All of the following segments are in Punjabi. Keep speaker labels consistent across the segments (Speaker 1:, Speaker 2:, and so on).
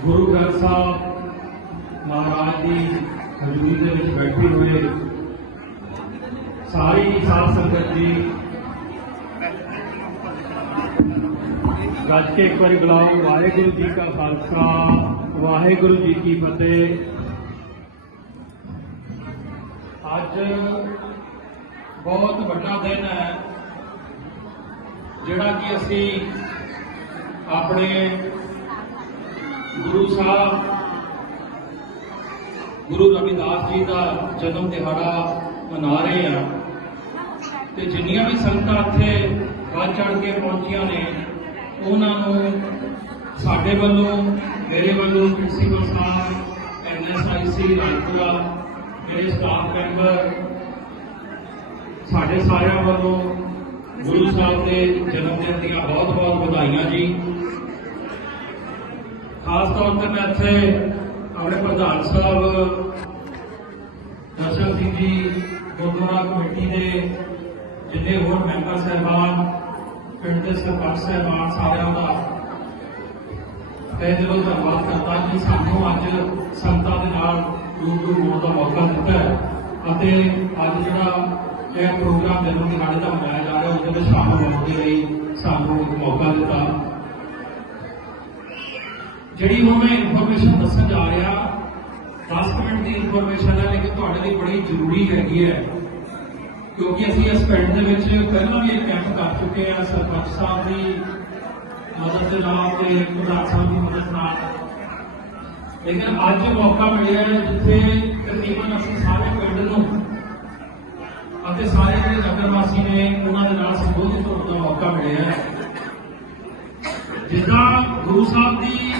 Speaker 1: ਗੁਰੂ ਗ੍ਰੰਥ ਸਾਹਿਬ ਮਹਾਰਾਜ ਦੀ ਹਜ਼ੂਰੀ ਦੇ ਵਿੱਚ ਬੈਠੇ ਹੋਏ ਸਾਰੀ ਸਾਧ ਸੰਗਤ ਜੀ ਗੱਜ ਕੇ ਇੱਕ ਵਾਰੀ ਬੁਲਾਓ। ਵਾਹਿਗੁਰੂ ਜੀ ਕਾ ਖਾਲਸਾ, ਵਾਹਿਗੁਰੂ ਜੀ ਕੀ ਫਤਿਹ। ਅੱਜ ਬਹੁਤ ਵੱਡਾ ਦਿਨ ਹੈ, ਜਿਹੜਾ ਕਿ ਅਸੀਂ ਆਪਣੇ ਗੁਰੂ ਸਾਹਿਬ, ਗੁਰੂ ਰਵਿਦਾਸ ਜੀ ਦਾ ਜਨਮ ਦਿਹਾੜਾ ਮਨਾ ਰਹੇ ਆ ਤੇ ਜਿੰਨੀਆਂ ਵੀ ਸੰਗਤਾਂ ਇੱਥੇ ਵੱਧ ਚੜ ਕੇ ਪਹੁੰਚੀਆਂ ਨੇ, ਉਹਨਾਂ ਨੂੰ ਸਾਡੇ ਵੱਲੋਂ, ਮੇਰੇ ਵੱਲੋਂ ਪ੍ਰਿੰਸੀਪਲ ਸਾਹਿਬ ਐਨਐਸਆਈਸੀ ਰਾਜਪੁਰਾ, ਜਿਹੜੇ ਸਟਾਫ ਮੈਂਬਰ ਸਾਡੇ ਸਾਰਿਆਂ ਵੱਲੋਂ ਗੁਰੂ ਸਾਹਿਬ ਦੇ ਜਨਮ ਦਿਨ ਦੀਆਂ ਬਹੁਤ ਬਹੁਤ ਵਧਾਈਆਂ ਜੀ। ਖਾਸ ਤੌਰ ਤੇ ਮੈਂ ਇੱਥੇ ਆਪਣੇ ਪ੍ਰਧਾਨ ਸਾਹਿਬ, ਦਰਸ਼ਨ ਸਿੰਘ ਜੀ, ਗੁਰਦੁਆਰਾ ਕਮੇਟੀ ਦੇ ਜਿੰਨੇ ਹੋਰ ਮੈਂਬਰ ਸਹਿਬਾਨ, ਪਿੰਡ ਦੇ ਸਰਪੰਚ ਸਹਿਬਾਨ ਸਾਰਿਆਂ ਦਾ ਤੇ ਜਦੋਂ ਧੰਨਵਾਦ ਕਰਦਾ ਕਿ ਸਾਨੂੰ ਅੱਜ ਸੰਗਤਾਂ ਦੇ ਨਾਲ ਰੂਬਰੂ ਹੋਣ ਦਾ ਮੌਕਾ ਦਿੱਤਾ ਅਤੇ ਅੱਜ ਜਿਹੜਾ ਇਹ ਪ੍ਰੋਗਰਾਮ ਜਨਮ ਦਿਹਾੜੇ ਦਾ ਮਨਾਇਆ ਜਾ ਰਿਹਾ, ਉਹਦੇ ਵਿੱਚ ਸ਼ਾਮਲ ਹੋਣ ਦੇ ਲਈ ਸਾਨੂੰ ਇੱਕ ਮੌਕਾ ਦਿੱਤਾ। ਜਿਹੜੀ ਹੁਣ ਮੈਂ ਇਨਫੋਰਮੇਸ਼ਨ ਦੱਸਣ ਜਾ ਰਿਹਾ 10 ਮਿੰਟ ਦੀ ਇਨਫੋਰਮੇਸ਼ਨ ਹੈ, ਲੇਕਿਨ ਤੁਹਾਡੇ ਲਈ ਬੜੀ ਜ਼ਰੂਰੀ ਹੈਗੀ ਹੈ। ਕਿਉਂਕਿ ਅਸੀਂ ਇਸ ਪਿੰਡ ਦੇ ਵਿੱਚ ਪਹਿਲਾਂ ਵੀ ਇੱਕ ਕੈਂਪ ਕਰ ਚੁੱਕੇ ਹਾਂ, ਸਰਪੰਚ ਸਾਹਿਬ ਦੀ ਮਦਦ ਦੇ ਨਾਲ ਤੇ ਪ੍ਰਧਾਨ ਸਾਹਿਬ ਦੀ ਮਦਦ ਨਾਲ। ਲੇਕਿਨ ਅੱਜ ਮੌਕਾ ਮਿਲਿਆ ਹੈ ਜਿੱਥੇ ਤਕਰੀਬਨ ਅਸੀਂ ਸਾਰੇ ਪਿੰਡ ਨੂੰ ਅਤੇ ਸਾਰੇ ਜਿਹੜੇ ਨਗਰ ਵਾਸੀ ਨੇ, ਉਹਨਾਂ ਦੇ ਨਾਲ ਸੰਬੋਧਿਤ ਹੋਣ ਦਾ ਮੌਕਾ ਮਿਲਿਆ ਹੈ। ਜਿੱਦਾਂ ਗੁਰੂ ਸਾਹਿਬ ਦੀ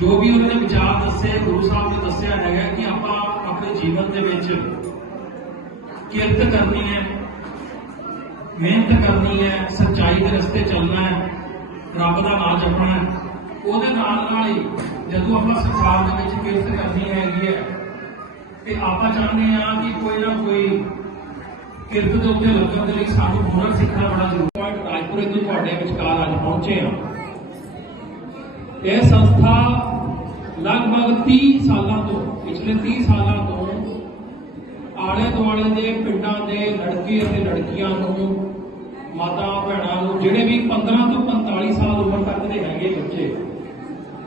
Speaker 1: ਜੋ ਵੀ ਉਹਨਾਂ ਨੇ ਵਿਚਾਰ ਦੱਸੇ ਗੁਰੂ ਸਾਹਿਬ ਨੇ ਦੱਸਿਆ ਹੈਗਾ ਕਿ ਆਪਾਂ ਆਪਣੇ ਜੀਵਨ ਦੇ ਵਿੱਚ ਕਿਰਤ ਕਰਨੀ ਹੈ, ਮਿਹਨਤ ਕਰਨੀ ਹੈ, ਸੱਚਾਈ ਦੇ ਰਸਤੇ ਚੱਲਣਾ ਹੈ, ਰੱਬ ਦਾ ਨਾਮ ਜਪਣਾ ਹੈ, ਉਹਦੇ ਨਾਲ ਨਾਲ ਹੀ ਜਦੋਂ ਆਪਾਂ ਸੰਸਾਰ ਦੇ ਵਿੱਚ ਕਿਰਤ ਕਰਨੀ ਹੈਗੀ ਹੈ, ਤੇ ਆਪਾਂ ਚਾਹੁੰਦੇ ਹਾਂ ਕਿ ਕੋਈ ਨਾ ਕੋਈ ਕਿਰਤ ਦੇ ਉੱਤੇ ਲੱਗਣ ਦੇ ਲਈ ਸਾਨੂੰ ਹੁਨਰ ਸਿੱਖਣਾ ਬੜਾ ਜ਼ਰੂਰੀ ਹੈ। ਰਾਜਪੁਰੇ ਤੋਂ ਤੁਹਾਡੇ ਵਿਚਕਾਰ ਅੱਜ ਪਹੁੰਚੇ ਹਾਂ। ਇਹ ਸੰਸਥਾ ਲਗਭਗ 30 ਸਾਲਾਂ ਤੋਂ, ਪਿਛਲੇ 30 ਸਾਲਾਂ ਤੋਂ ਆਲੇ ਦੁਆਲੇ ਦੇ ਪਿੰਡਾਂ ਦੇ ਲੜਕੇ ਅਤੇ ਲੜਕੀਆਂ ਨੂੰ, ਮਾਤਾ ਭੈਣਾਂ ਨੂੰ, ਜਿਹੜੇ ਵੀ 15 ਤੋਂ 45 ਸਾਲ ਉਮਰ ਤੱਕ ਦੇ ਹੈਗੇ ਬੱਚੇ,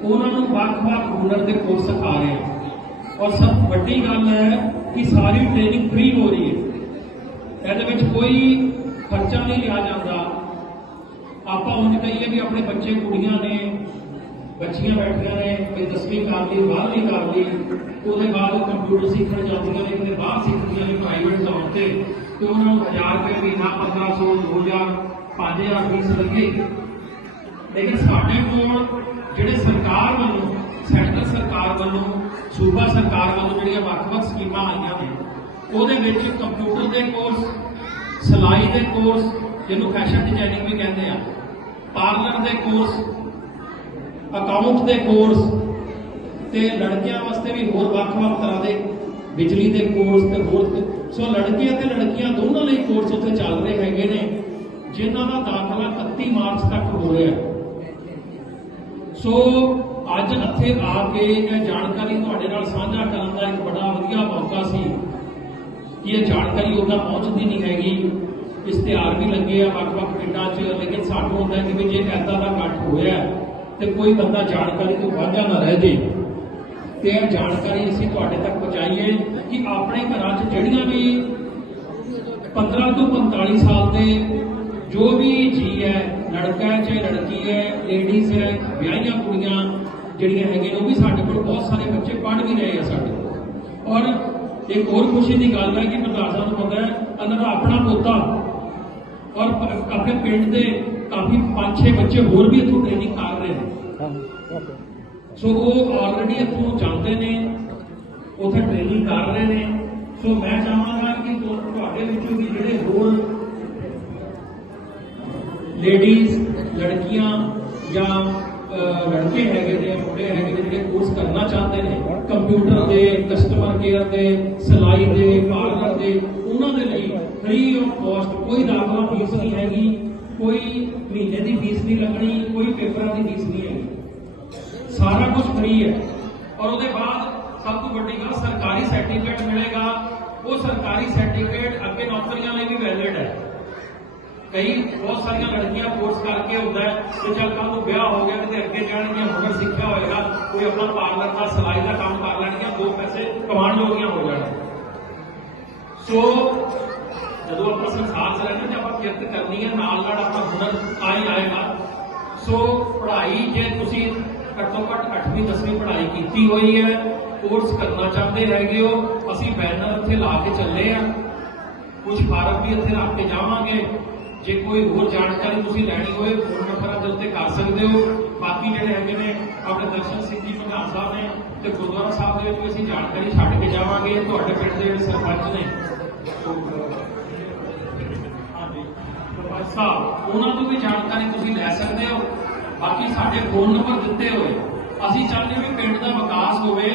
Speaker 1: ਉਹਨਾਂ ਨੂੰ ਵੱਖ-ਵੱਖ ਹੁਨਰ ਦੇ ਕੋਰਸ ਸਿਖਾ ਰਹੇ ਆ ਔਰ ਸਭ ਵੱਡੀ ਗੱਲ ਹੈ ਕਿ ਸਾਰੀ ਟ੍ਰੇਨਿੰਗ ਫ੍ਰੀ ਹੋ ਰਹੀ ਹੈ। ਇਹਦੇ ਵਿੱਚ ਕੋਈ ਖਰਚਾ ਨਹੀਂ ਲਿਆ ਜਾਂਦਾ। ਆਪਾਂ ਉਂਝ ਕਹੀਏ ਵੀ ਆਪਣੇ ਬੱਚੇ ਕੁੜੀਆਂ ਨੇ ਬੱਚੀਆਂ ਬੈਠੀਆਂ ਨੇ, ਕੋਈ ਦਸਵੀਂ ਕਰ ਲਈ ਬਾਰ੍ਹਵੀਂ ਕਰ ਲਈ ਉਹਦੇ ਬਾਅਦ ਉਹ ਕੰਪਿਊਟਰ ਸਿੱਖਣ ਜਾਂਦੀਆਂ ਨੇ, ਕਿਤੇ ਬਾਹਰ ਸਿੱਖਦੀਆਂ ਨੇ ਪ੍ਰਾਈਵੇਟ ਤੌਰ ਤੇ ਤੇ ਉਹਨਾਂ ਨੂੰ 1000 ਰੁਪਏ ਮਹੀਨਾ 1500 2000 5000 ਫੀਸ ਲੱਗੇ। ਲੇਕਿਨ ਸਾਡੇ ਕੋਲ ਜਿਹੜੇ ਸਰਕਾਰ ਵੱਲੋਂ, ਸੈਂਟਰ ਸਰਕਾਰ ਵੱਲੋਂ, ਸੂਬਾ ਸਰਕਾਰ ਵੱਲੋਂ ਜਿਹੜੀਆਂ ਵੱਖ-ਵੱਖ ਸਕੀਮਾਂ ਆਈਆਂ ਨੇ, ਉਹਦੇ ਵਿੱਚ ਕੰਪਿਊਟਰ ਦੇ ਕੋਰਸ ਸਿਲਾਈ ਦੇ ਕੋਰਸ ਜਿਹਨੂੰ ਫੈਸ਼ਨ ਡਿਜ਼ਾਈਨਿੰਗ ਵੀ ਕਹਿੰਦੇ ਆ ਪਾਰਲਰ ਦੇ ਕੋਰਸ ਅਕਾਊਂਟ ਦੇ ਕੋਰਸ ਤੇ ਲੜਕੀਆਂ ਵਾਸਤੇ ਵੀ ਹੋਰ ਵੱਖ-ਵੱਖ ਤਰ੍ਹਾਂ ਦੇ ਬਿਜਲੀ ਦੇ ਕੋਰਸ ਤੇ ਹੋਰ ਸੋ ਲੜਕੀਆਂ ਤੇ ਲੜਕੀਆਂ ਦੋਨਾਂ ਲਈ ਕੋਰਸ ਉੱਥੇ ਚੱਲ ਰਹੇ ਹੈਗੇ ਨੇ, ਜਿਨ੍ਹਾਂ ਦਾ ਦਾਖਲਾ 31 ਮਾਰਚ ਤੱਕ ਹੋ ਰਿਹਾ ਸੋ ਅੱਜ ਇੱਥੇ ਆ ਕੇ ਇਹ ਜਾਣਕਾਰੀ ਤੁਹਾਡੇ ਨਾਲ ਸਾਂਝਾ ਕਰਨ ਦਾ ਇੱਕ ਬੜਾ ਵਧੀਆ ਮੌਕਾ ਸੀ ਕਿ ਇਹ ਜਾਣਕਾਰੀ ਉਹਦਾ ਪਹੁੰਚਦੀ ਨਹੀਂ ਹੈਗੀ। ਇਸ਼ਤਿਹਾਰ ਵੀ ਲੱਗੇ ਆ ਵੱਖ-ਵੱਖ ਪਿੰਡਾਂ 'ਚ, ਲੇਕਿਨ ਸਾਨੂੰ ਹੁੰਦਾ ਕਿ ਵੀ ਜੇ ਐਦਾਂ ਦਾ ਇਕੱਠ ਹੋਇਆ ਤੇ ਕੋਈ ਬੰਦਾ ਜਾਣਕਾਰੀ ਤੋਂ ਵਾਂਝਾ ਨਾ ਰਹਿ ਜੇ। ਤੇ ਇਹ ਜਾਣਕਾਰੀ ਅਸੀਂ ਤੁਹਾਡੇ ਤੱਕ ਪਹੁੰਚਾਈਏ ਕਿ ਆਪਣੇ ਘਰਾਂ 'ਚ ਜਿਹੜੀਆਂ ਵੀ 15 ਤੋਂ 45 ਸਾਲ ਦੇ ਜੋ ਵੀ ਜੀ ਹੈ, ਲੜਕਾ ਹੈ ਚਾਹੇ ਲੜਕੀ ਹੈ ਲੇਡੀਜ਼ ਹੈ, ਵਿਆਹੀਆਂ ਕੁੜੀਆਂ ਜਿਹੜੀਆਂ ਹੈਗੀਆਂ ਉਹ ਵੀ ਸਾਡੇ ਕੋਲ ਬਹੁਤ ਸਾਰੇ ਬੱਚੇ ਪੜ੍ਹ ਵੀ ਰਹੇ ਆ ਸਾਡੇ ਕੋਲ। ਔਰ ਇੱਕ ਹੋਰ ਖੁਸ਼ੀ ਦੀ ਗੱਲ ਹੈ ਕਿ ਪ੍ਰਧਾਨ ਸਾਹਿਬ ਨੂੰ ਪਤਾ ਹੈ, ਇਹਨਾਂ ਦਾ ਆਪਣਾ ਪੋਤਾ ਔਰ ਆਪਣੇ ਪਿੰਡ ਦੇ ਕਾਫੀ 5-6 ਬੱਚੇ ਹੋਰ ਵੀ ਇੱਥੋਂ ਟ੍ਰੇਨਿੰਗ ਕਰ ਰਹੇ ਨੇ। ਸੋ ਉਹ ਆਲਰੇਡੀ ਇੱਥੋਂ ਜਾਂਦੇ ਨੇ, ਉੱਥੇ ਟ੍ਰੇਨਿੰਗ ਕਰ ਰਹੇ ਨੇ। ਸੋ ਮੈਂ ਚਾਹਾਂਗਾ ਕਿ ਤੁਹਾਡੇ ਵਿੱਚੋਂ ਵੀ ਜਿਹੜੇ ਹੋਰ ਲੇਡੀਜ਼ ਲੜਕੀਆਂ ਜਾਂ ਲੜਕੇ ਹੈਗੇ ਨੇ, ਮੁੰਡੇ ਹੈਗੇ ਨੇ, ਜਿਹੜੇ ਕੋਰਸ ਕਰਨਾ ਚਾਹੁੰਦੇ ਨੇ ਕੰਪਿਊਟਰ ਦੇ ਕਸਟਮਰ ਕੇਅਰ ਦੇ, ਸਿਲਾਈ ਦੇ ਪਾਰਲਰ ਦੇ, ਉਹਨਾਂ ਦੇ ਲਈ ਫ੍ਰੀ ਆਫ ਕਾਸਟ ਕੋਈ ਦਾਖਲਾ ਫੀਸ ਨਹੀਂ ਹੈਗੀ, ਕੋਈ ਮਹੀਨੇ ਦੀ ਫੀਸ ਨਹੀਂ ਲੱਗਣੀ, ਕੋਈ ਪੇਪਰਾਂ ਦੀ ਫੀਸ ਨਹੀਂ ਹੈਗੀ। ਸਾਰਾ ਕੁਝ ਫ੍ਰੀ ਹੈ। ਔਰ ਉਹਦੇ ਬਾਅਦ ਸਭ ਤੋਂ ਵੱਡੀ ਗੱਲ, ਸਰਕਾਰੀ ਸਰਟੀਫਿਕੇਟ ਮਿਲੇਗਾ। ਉਹ ਸਰਕਾਰੀ ਸਰਟੀਫਿਕੇਟ ਅੱਗੇ ਨੌਕਰੀਆਂ ਲਈ ਵੀ ਵੈਲਿਡ ਹੈ। ਕਈ ਬਹੁਤ ਸਾਰੀਆਂ ਲੜਕੀਆਂ ਕੋਰਸ ਕਰਕੇ ਹੁੰਦਾ ਹੈ ਕਿ ਚੱਲ ਕੱਲ ਨੂੰ ਵਿਆਹ ਹੋ ਗਿਆ ਤੇ ਅੱਗੇ ਜਾਣਗੀਆਂ ਹੁਨਰ ਸਿੱਖਿਆ ਹੋਏਗਾ, ਕੋਈ ਆਪਣਾ ਪਾਰਲਰ ਦਾ ਸਿਲਾਈ ਦਾ ਕੰਮ ਕਰ ਲੈਣਗੀਆਂ, ਦੋ ਪੈਸੇ ਕਮਾਉਣ ਜੋਗੀਆਂ ਹੋ ਜਾਣਗੀਆਂ ਸੋ ਜਦੋਂ ਆਪਾਂ ਸੰਸਾਰ ਚ ਰਹਿੰਦੇ ਤੇ ਆਪਾਂ ਕਿਰਤ ਕਰਨੀ ਹੈ, ਨਾਲ ਨਾਲ ਆਪਣਾ ਹੁਨਰ ਆ ਹੀ ਆਏਗਾ। ਸੋ ਪੜ੍ਹਾਈ ਜੇ ਤੁਸੀਂ ਘੱਟੋ ਘੱਟ 8ਵੀਂ 10ਵੀਂ ਪੜ੍ਹਾਈ ਕੀਤੀ ਹੋਈ ਹੈ। ਕੋਰਸ ਕਰਨਾ ਚਾਹੁੰਦੇ ਹੈਗੇ ਹੋ। ਅਸੀਂ ਬੈਨਰ ਇੱਥੇ ਲਾ ਕੇ ਚੱਲੇ ਆ ਕੁਝ ਫਾਰਮ ਵੀ ਇੱਥੇ ਰੱਖ ਕੇ ਜਾਵਾਂਗੇ। ਜੇ ਕੋਈ ਹੋਰ ਜਾਣਕਾਰੀ ਤੁਸੀਂ ਲੈਣੀ ਹੋਵੇ ਫੋਨ ਨੰਬਰਾਂ ਦੇ ਉੱਤੇ ਕਰ ਸਕਦੇ ਹੋ। ਬਾਕੀ ਜਿਹੜੇ ਹੈਗੇ ਨੇ, ਆਪਣੇ ਦਰਸ਼ਨ ਸਿੰਘ ਜੀ ਪ੍ਰਧਾਨ ਸਾਹਿਬ ਨੇ ਤੇ ਗੁਰਦੁਆਰਾ ਸਾਹਿਬ ਦੇ ਵਿੱਚ ਵੀ ਅਸੀਂ ਜਾਣਕਾਰੀ ਛੱਡ ਕੇ ਜਾਵਾਂਗੇ। ਤੁਹਾਡੇ ਪਿੰਡ ਦੇ ਜਿਹੜੇ ਸਰਪੰਚ ਨੇ। ਸਰਪੰਚ ਸਾਹਿਬ, ਉਹਨਾਂ ਤੋਂ ਵੀ ਜਾਣਕਾਰੀ ਤੁਸੀਂ ਲੈ ਸਕਦੇ ਹੋ। ਬਾਕੀ ਸਾਡੇ ਫੋਨ ਨੰਬਰ ਦਿੱਤੇ ਹੋਏ। ਅਸੀਂ ਚਾਹੁੰਦੇ ਵੀ ਪਿੰਡ ਦਾ ਵਿਕਾਸ ਹੋਵੇ।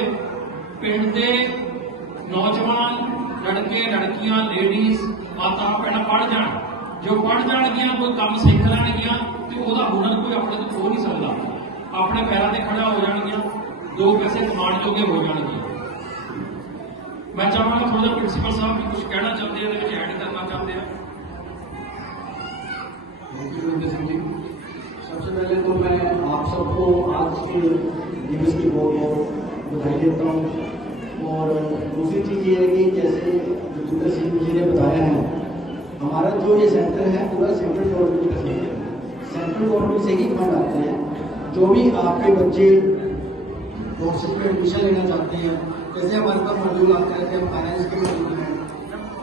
Speaker 1: ਪਿੰਡ ਦੇ ਨੌਜਵਾਨ, ਲੜਕੇ, ਲੜਕੀਆਂ ਲੇਡੀਜ਼ ਮਾਤਾ ਭੈਣਾਂ ਪੜ ਜਾਣ। ਜੋ ਪੜ ਜਾਣਗੀਆਂ, ਕੋਈ ਕੰਮ ਸਿੱਖ ਲੈਣਗੀਆਂ, ਤੇ ਉਹਦਾ ਹੁਨਰ ਕੋਈ ਆਪਣੇ ਤੋਂ ਖੋ ਨਹੀਂ ਸਕਦਾ। ਆਪਣੇ ਪੈਰਾਂ ਤੇ ਖੜਾ ਹੋ ਜਾਣਗੀਆਂ, ਦੋ ਪੈਸੇ ਕਮਾਉਣ ਜੋਗੇ ਹੋ ਜਾਣਗੀਆਂ। ਮੈਂ ਚਾਹਾਂਗਾ ਥੋੜਾ ਪ੍ਰਿੰਸੀਪਲ ਸਾਹਿਬ ਵੀ ਕੁਝ ਕਹਿਣਾ ਚਾਹੁੰਦੇ ਆ, ਇਹਦੇ ਵਿੱਚ ਐਡ ਕਰਨਾ ਚਾਹੁੰਦੇ ਆ।
Speaker 2: सबसे पहले तो मैं आप सबको आज के दिवस की बहुत बहुत बधाई देता हूँ। और दूसरी चीज़ ये है कि जैसे जितेंद्र सिंह जी ने बताया है, हमारा जो ये सेंटर है पूरा सेंट्रल गवर्नमेंट का सेंटर है। सेंट्रल गवर्नमेंट से ही फंड आते हैं। जो भी आपके बच्चे कोर्सेज में एडमिशन लेना चाहते हैं, जैसे हमारे पास मॉड्यूल आते हैं फाइनेंस के मॉड्यूल हैं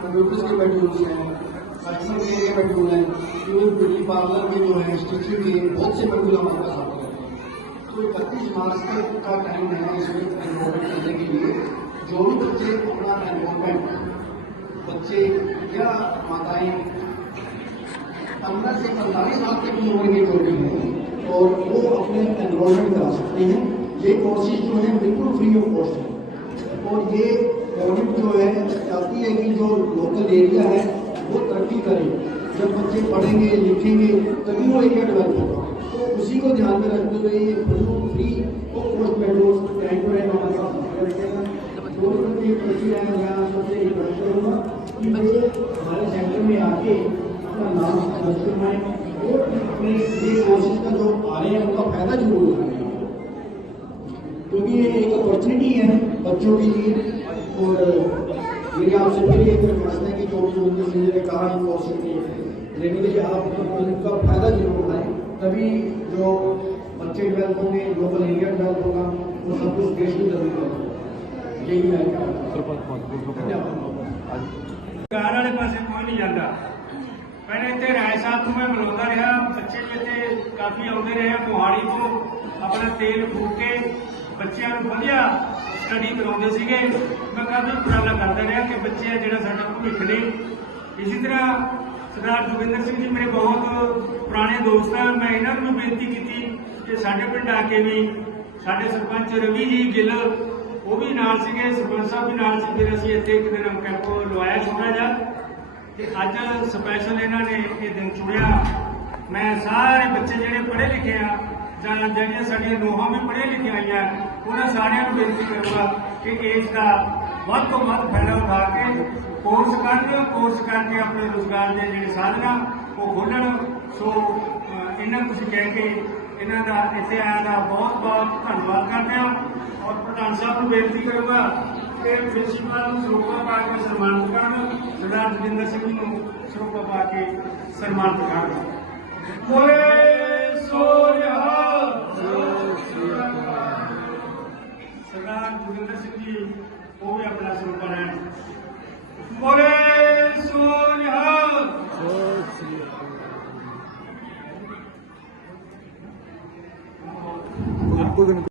Speaker 2: कंप्यूटर्स के मॉड्यूल्स हैं कस्टमर केयर के मॉड्यूल हैं। प्योर ब्यूटी पार्लर के जो है, स्टिचिंग के बहुत से मॉड्यूल हमारे पास आते हैं। तो इकतीस मार्च तक का टाइम है इसमें एनरोलमेंट करने के लिए। जो भी बच्चे अपना एनरोलमेंट बच्चे या माताएँ, पंद्रह से पैंतालीस साल तक की उम्र के भी हैं, और वो अपने एनरोलमेंट करा सकते हैं। ये कोर्सेज जो है, बिल्कुल फ्री ऑफ़ कॉस्ट है। और ये गवर्नमेंट जो है, चाहती है कि जो लोकल एरिया है वो तरक्की करे। जब बच्चे पढ़ेंगे, लिखेंगे, तभी वो एरिया डेवलप होगा। तो उसी को ध्यान में रखते हुए ये बिल्कुल फ्री और पोस्ट मेट्रोस टाइम टू हमारे की प्रति है। मैं सबसे रिक्वेस्ट करूँगा। कि बच्चे हमारे सेंटर में आके अपना नाम दर्ज और अपने ये कोर्सेज का जो आ रहे हैं, उनका फ़ायदा ज़रूर उठाएँ। क्योंकि ये एक अपॉर्चुनिटी है बच्चों के लिए। और मेरी आपसे फिर ये रिक्वेस्ट तो है कि जो भी उनके सीनियर ने कहा इन्फोर्समेंट लेकिन ये आप उनका फ़ायदा ज़रूर उठाएँ। तभी जो बच्चे डेवलप होंगे लोकल इंडिया डेवलप होगा वो सब कुछ देश में ज़रूर होगा। यही मैं
Speaker 3: कारण पास कोई नहीं जाता। मैंने इतने राय साहब को मैं बुलाता रहा। बच्चे भी काफ़ी आते रहे को अपना तेल फूक के बच्चों को वजिया स्टडी कराते मैं काफ़ी उपराला करता ਭਵਿੱਖ ਨੇ ਇਸੇ ਤਰ੍ਹਾਂ ਸਰਦਾਰ ਜੋਗਿੰਦਰ ਸਿੰਘ ਜੀ ਮੇਰੇ ਬਹੁਤ ਪੁਰਾਣੇ ਦੋਸਤ ਆ। ਮੈਂ ਇਹਨਾਂ ਨੂੰ ਵੀ ਬੇਨਤੀ ਕੀਤੀ ਕਿ ਸਾਡੇ ਪਿੰਡ ਆ ਕੇ ਵੀ, ਸਾਡੇ ਸਰਪੰਚ ਰਵੀ ਜੀ ਗਿੱਲ, ਉਹ ਵੀ ਨਾਲ ਸੀਗੇ, ਸਰਪੰਚ ਸਾਹਿਬ ਵੀ ਨਾਲ ਸੀ। ਫਿਰ ਅਸੀਂ ਇੱਥੇ ਇੱਕ ਦਿਨ ਕੈਂਪ ਲਵਾਇਆ ਛੋਟਾ ਜਿਹਾ। ਤੇ ਅੱਜ ਸਪੈਸ਼ਲ ਇਹਨਾਂ ਨੇ ਇਹ ਦਿਨ ਚੁਣਿਆ। ਮੈਂ ਸਾਰੇ ਬੱਚੇ ਜਿਹੜੇ ਪੜ੍ਹੇ ਲਿਖੇ ਆ, ਜਾਂ ਜਿਹੜੀਆਂ ਸਾਡੀਆਂ ਨੋਹਾਂ ਵੀ ਪੜ੍ਹੇ ਲਿਖੇ ਆਈਆਂ ਉਹਨਾਂ ਸਾਰਿਆਂ ਨੂੰ ਬੇਨਤੀ ਕਰੂੰਗਾ ਕਿ ਇਸ ਦਾ ਵੱਧ ਤੋਂ ਵੱਧ ਫਾਇਦਾ ਉਠਾ ਕੇ ਕੋਰਸ ਕਰਨ ਕੋਰਸ ਕਰਕੇ ਆਪਣੇ ਰੋਜ਼ਗਾਰ ਦੇ ਜਿਹੜੇ ਸਾਧਨਾਂ ਉਹ ਖੋਲ੍ਹਣ। ਸੋ ਇਹਨਾਂ ਕੁਝ ਕਹਿ ਕੇ ਇਹਨਾਂ ਦਾ, ਇੱਥੇ ਆਇਆ ਦਾ ਬਹੁਤ ਬਹੁਤ ਧੰਨਵਾਦ ਕਰਦੇ ਹਾਂ। ਔਰ ਪ੍ਰਧਾਨ ਸਾਹਿਬ ਨੂੰ ਬੇਨਤੀ ਕਰੂੰਗਾ ਕਿ ਪ੍ਰਿੰਸੀਪਲ ਨੂੰ ਸਰੋਪਾ ਪਾ ਕੇ ਸਨਮਾਨਿਤ ਕਰਨ, ਸਰਦਾਰ ਜਗਿੰਦਰ ਸਿੰਘ ਨੂੰ ਸਰੋਪਾ ਪਾ ਕੇ ਸਨਮਾਨਿਤ ਕਰਨ। ਬੋਲੇ ਸੋਨਿਆ